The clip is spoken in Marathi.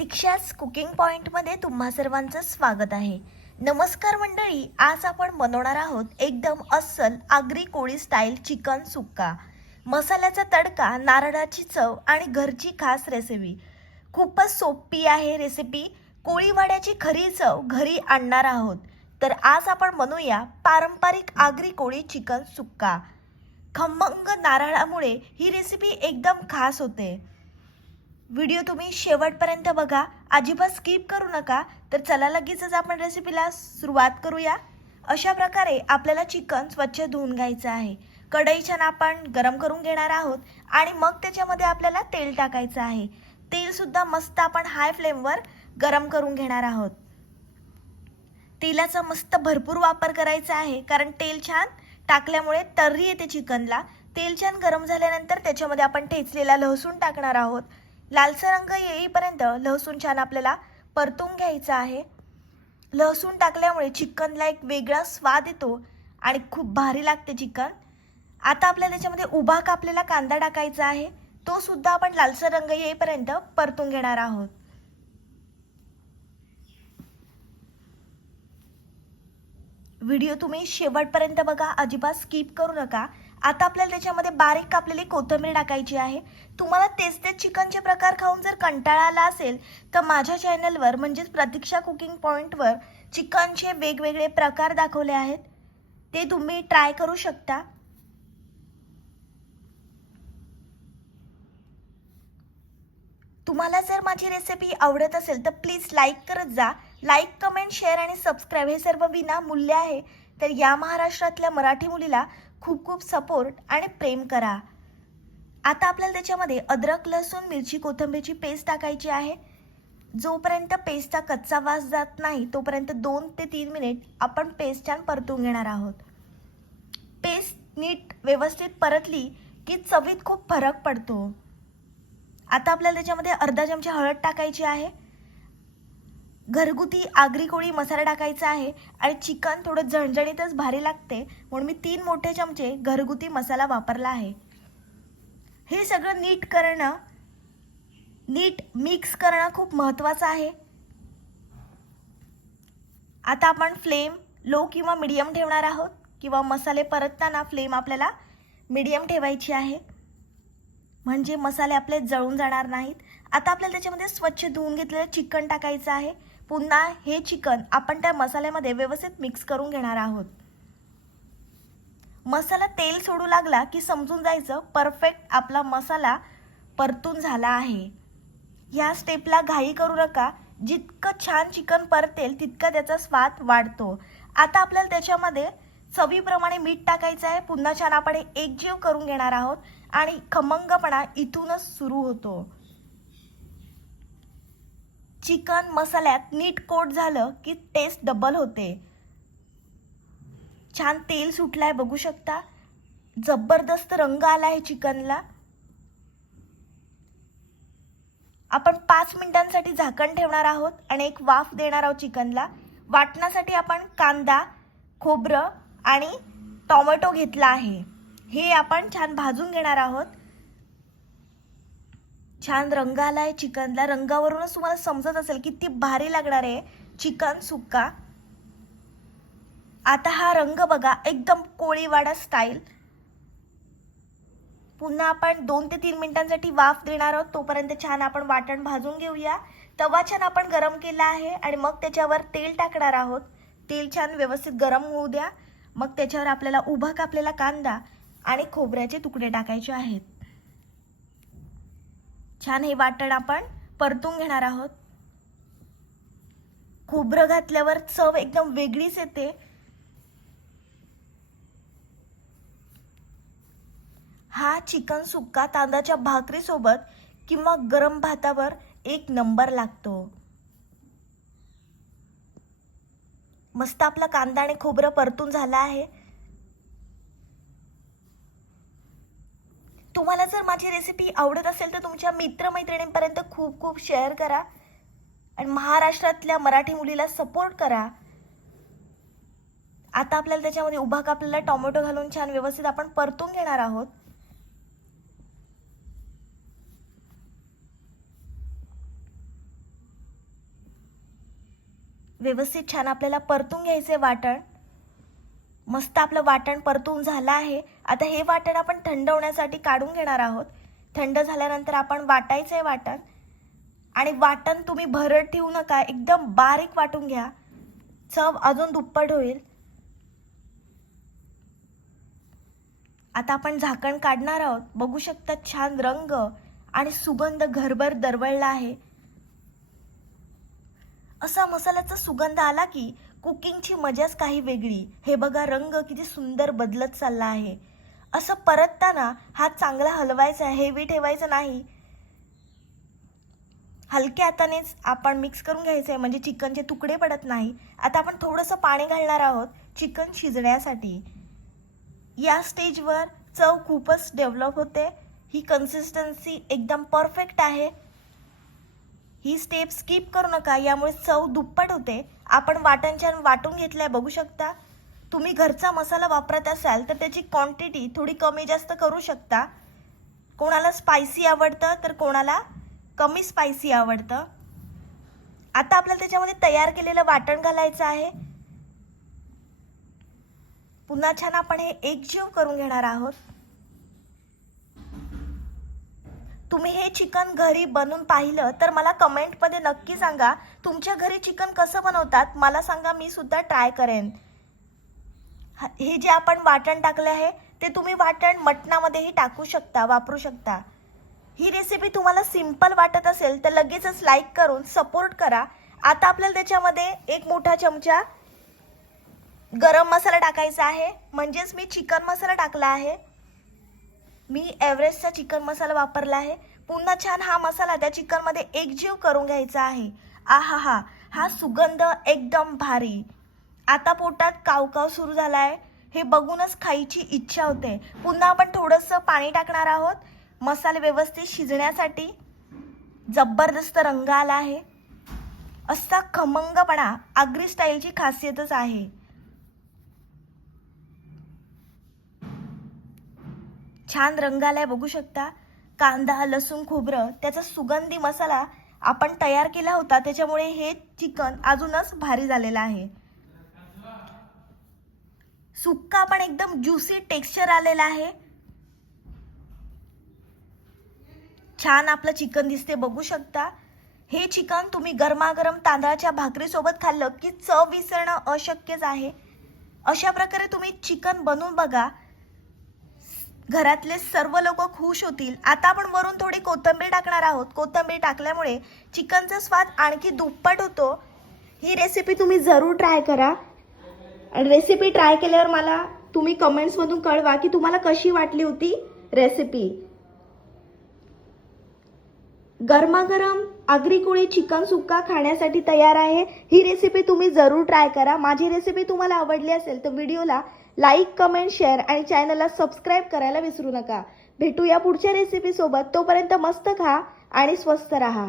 प्रतीक्षाच कुकिंग पॉइंटमध्ये तुम्हा सर्वांचं स्वागत आहे। नमस्कार मंडळी, आज आपण बनवणार आहोत एकदम अस्सल आगरी कोळी स्टाईल चिकन सुक्का। मसाल्याचा तडका, नारळाची चव आणि घरची खास रेसिपी। खूपच सोपी आहे रेसिपी। कोळीवाड्याची खरी चव घरी आणणार आहोत। तर आज आपण बनवूया पारंपरिक आगरी कोळी चिकन सुक्का। खमंग नारळामुळे ही रेसिपी एकदम खास होते। व्हिडिओ तुम्ही शेवटपर्यंत बघा, अजिबात स्किप करू नका। तर चला लगेचच आपण रेसिपीला सुरुवात करूया। अशा प्रकारे आपल्याला चिकन स्वच्छ धुवून घ्यायचं आहे। कढई छान आपण गरम करून घेणार आहोत आणि मग त्याच्यामध्ये आपल्याला तेल टाकायचं आहे। तेल सुद्धा मस्त आपण हाय फ्लेमवर गरम करून घेणार आहोत। तेलाचा मस्त भरपूर वापर करायचा आहे, कारण तेल छान टाकल्यामुळे तर्री येते चिकनला। तेल छान गरम झाल्यानंतर त्याच्यामध्ये आपण ठेचलेला लसूण टाकणार आहोत। लालसर रंग येईपर्यंत लसूण छान आपल्याला परतून घ्यायचा आहे। लसूण टाकल्यामुळे चिकनला एक वेगळा स्वाद येतो आणि खूप भारी लागते चिकन। आता आपल्याला त्याच्यामध्ये उभा कापलेला कांदा टाकायचा आहे। तो सुद्धा आपण लालसर रंग येईपर्यंत परतून घेणार आहोत। व्हिडिओ तुम्ही शेवटपर्यंत बघा, अजिबात स्किप करू नका। आता आपल्याला त्याच्यामध्ये बारीक कापलेली कोथिंबीर टाकायची आहे। तुम्हाला तेच चिकनचे प्रकार खाऊन जर कंटाळा आला असेल तर माझ्या चॅनलवर म्हणजेच प्रतीक्षा कुकिंग पॉइंटवर चिकनचे वेगवेगळे प्रकार दाखवले आहेत, ते तुम्ही ट्राय करू शकता। तुम्हाला जर माझी रेसिपी आवडत असेल तर प्लीज लाईक करत जा। लाईक, कमेंट, शेअर आणि सबस्क्राईब हे सर्व विनामूल्य आहे। तर या महाराष्ट्रातल्या मराठी मुलीला खूप खूप सपोर्ट आणि प्रेम करा। आता आपल्याला त्याच्यामध्ये अद्रक, लसूण, मिरची, कोथिंबीरची पेस्ट टाकायची आहे। जोपर्यंत पेस्टचा कच्चा वास जात नाही तोपर्यंत 2 ते 3 मिनिट आपण पेस्ट छान परतून घेणार आहोत। पेस्ट नीट व्यवस्थित परतली की चवीत खूप फरक पडतो। आता आपल्याला त्याच्यामध्ये अर्धा चमचा हळद टाकायची आहे। घरगुती आगरी कोळी मसाला टाकायचा आहे आणि चिकन थोडं झणझणीतच भारी लागते, म्हणून मी 3 मोठे चमचे घरगुती मसाला वापरला आहे। हे सगळं नीट मिक्स करणं खूप महत्त्वाचं आहे। आता आपण फ्लेम लो किंवा मीडियम ठेवणार आहोत, किंवा मसाले परतताना फ्लेम आपल्याला मीडियम ठेवायची आहे, म्हणजे मसाले आपले जळून जाणार नाहीत। आता आपल्याला त्याच्यामध्ये स्वच्छ धुवून घेतलेलं चिकन टाकायचं आहे। पुन्हा हे चिकन आपण त्या मसाल्यामध्ये व्यवस्थित मिक्स करून घेणार आहोत। मसाला तेल सोडू लागला की समजून जायचं परफेक्ट आपला मसाला परतून झाला आहे। या स्टेपला घाई करू नका, जितकं छान चिकन परतेल तितका त्याचा स्वाद वाढतो। आता आपल्याला त्याच्यामध्ये चवीप्रमाणे मीठ टाकायचं आहे। पुन्हा छान आपण एकजीव करून घेणार आहोत आणि खमंगपणा इथूनच सुरू होतो। चिकन मसाल्यात नीट कोट झालं की टेस्ट डबल होते। छान तेल सुटलाय, बघू शकता। जबरदस्त रंग आला आहे चिकनला। आपण 5 मिनिटांसाठी झाकण ठेवणार आहोत आणि एक वाफ देणार आहोत चिकनला। वाटण्यासाठी आपण कांदा, खोबरं आणि टोमॅटो घेतला आहे। हे आपण छान भाजून घेणार आहोत। छान रंग आला आहे चिकनला। रंगावरूनच तुम्हाला समजत असेल किती भारी लागणार आहे चिकन सुक्का। आता हा रंग बघा, एकदम कोळीवाडा स्टाईल। पुन्हा आपण 2 ते 3 मिनिटांसाठी वाफ देणार आहोत, तोपर्यंत छान आपण वाटण भाजून घेऊया। तवा छान आपण गरम केला आहे आणि मग त्याच्यावर तेल टाकणार आहोत। तेल छान व्यवस्थित गरम होऊ द्या। मग त्याच्यावर आपल्याला उभा कापलेला कांदा आणि खोबऱ्याचे तुकडे टाकायचे आहेत। छान हे वाटण आपण परतून घेणार आहोत। खोबरं घातल्यावर चव एकदम वेगळीच येते। हा चिकन सुक्का तांदळाच्या भाकरीसोबत किंवा गरम भातावर एक नंबर लागतो। मस्त आपला कांदा आणि खोबरं परतून झाला आहे। तुम्हाला जर माझी रेसिपी आवडत असेल तर तुमच्या मित्रमैत्रिणींपर्यंत खूप खूप शेअर करा आणि महाराष्ट्रातल्या मराठी मुलीला सपोर्ट करा। आता आपल्याला त्याच्यामध्ये उभा कापलेला टोमॅटो घालून छान व्यवस्थित आपण परतून घेणार आहोत। व्यवस्थित छान आपल्याला परतून घ्यायचे वाटण. मस्त आपलं वाटण परतून झालं आहे. आता हे वाटण आपण थंड होण्यासाठी काढून घेणार आहोत. थंड झाल्यानंतर आपण वाटायचं आहे वाटण. आणि वाटण तुम्ही भरड ठेवू नका, एकदम बारीक वाटून घ्या, चव अजून दुप्पट होईल. आता आपण झाकण काढणार आहोत. बघू शकता छान रंग आणि सुगंध घरभर दरवळला आहे. असा मसाल्याचा सुगंध आला की कुकिंगची मजाच काही वेगळी. हे बघा रंग किती सुंदर बदलत चालला आहे. असं परतताना हात चांगला हलवायचा, हेवी ठेवायचं नाही. हलक्या हातानेच आपण मिक्स करून घ्यायचं आहे, म्हणजे चिकनचे तुकडे पडत नाही. आता आपण थोडंसं पाणी घालणार आहोत चिकन शिजण्यासाठी. या स्टेजवर चव खूपच डेव्हलप होते. ही कन्सिस्टन्सी एकदम परफेक्ट आहे. ही स्टेप स्किप करू नका, यामुळे चव दुप्पट होते. आपण वाटण छान वाटून घेतलंय, बघू शकता. तुम्ही घरचा मसाला वापरत असाल तर त्याची क्वांटिटी थोडी कमी जास्त करू शकता. कोणाला स्पायसी आवडतं तर कोणाला कमी स्पायसी आवडतं. आता आपल्याला त्याच्यामध्ये तयार केलेलं वाटण घालायचं आहे. पुन्हा छान आपण हे एकजीव करून घेणार आहोत. तुम्ही हे चिकन घरी बनवून पाहिलं तर मला कमेंटमध्ये नक्की सांगा. तुमच्या घरी चिकन कसं बनवतात मला सांगा, मी सुद्धा ट्राय करेन. हे जे आपण वाटण टाकले आहे ते तुम्ही वाटण मटणामध्येही टाकू शकता, वापरू शकता. ही रेसिपी तुम्हाला सिंपल वाटत असेल तर लगेचच लाईक करून सपोर्ट करा. आता आपल्याला त्याच्यामध्ये 1 मोठा चमचा गरम मसाला टाकायचा आहे, म्हणजेच मी चिकन मसाला टाकला आहे. मी एव्हरेस्टचा चिकन मसाला वापरला आहे. पुन्हा छान हा मसाला त्या चिकनमध्ये एकजीव करून घ्यायचा आहे. आहा, हा सुगंध एकदम भारी. आता पोटात कावकाव सुरू झाला आहे. हे बघूनच खायची इच्छा होते. पुन्हा आपण थोडंसं पाणी टाकणार आहोत मसाले व्यवस्थित शिजण्यासाठी. जबरदस्त रंग आला आहे. असा खमंगपणा आगरी स्टाईलची खासियतच आहे. छान रंग आलाय, बघू शकता. कांदा, लसूण, खोबरं, त्याचा सुगंधी मसाला आपण तयार केला होता, त्याच्यामुळे हे चिकन अजूनच भारी झालेलं आहे. सुक्का पण एकदम ज्युसी टेक्स्चर आलेला आहे. छान आपलं चिकन दिसते, बघू शकता. हे चिकन तुम्ही गरमागरम तांदळाच्या भाकरीसोबत खाल्लं की चव विसरणं अशक्यच आहे. अशा प्रकारे तुम्ही चिकन बनवून बघा, घरातले सर्व लोक खुश होतील. आता आपण वरून थोडी कोथिंबीर टाकणार आहोत. कोथिंबीर टाकल्यामुळे चिकनचा स्वाद आणखी दुप्पट होतो. ही रेसिपी तुम्ही जरूर ट्राय करा. रेसिपी ट्राय केल्यावर मला तुम्ही कमेंट्समधून कळवा की तुम्हाला कशी वाटली होती रेसिपी. गरमागरम आगरी कोळी चिकन सुक्का खाण्यासाठी तयार आहे. ही रेसिपी तुम्ही जरूर ट्राय करा. माझी रेसिपी तुम्हाला आवडली असेल तर व्हिडिओला लाईक, कमेंट, शेअर आणि चॅनलला सबस्क्राईब करायला विसरू नका. भेटूया पुढच्या रेसिपी सोबत. तोपर्यंत मस्त खा आणि स्वस्थ राहा.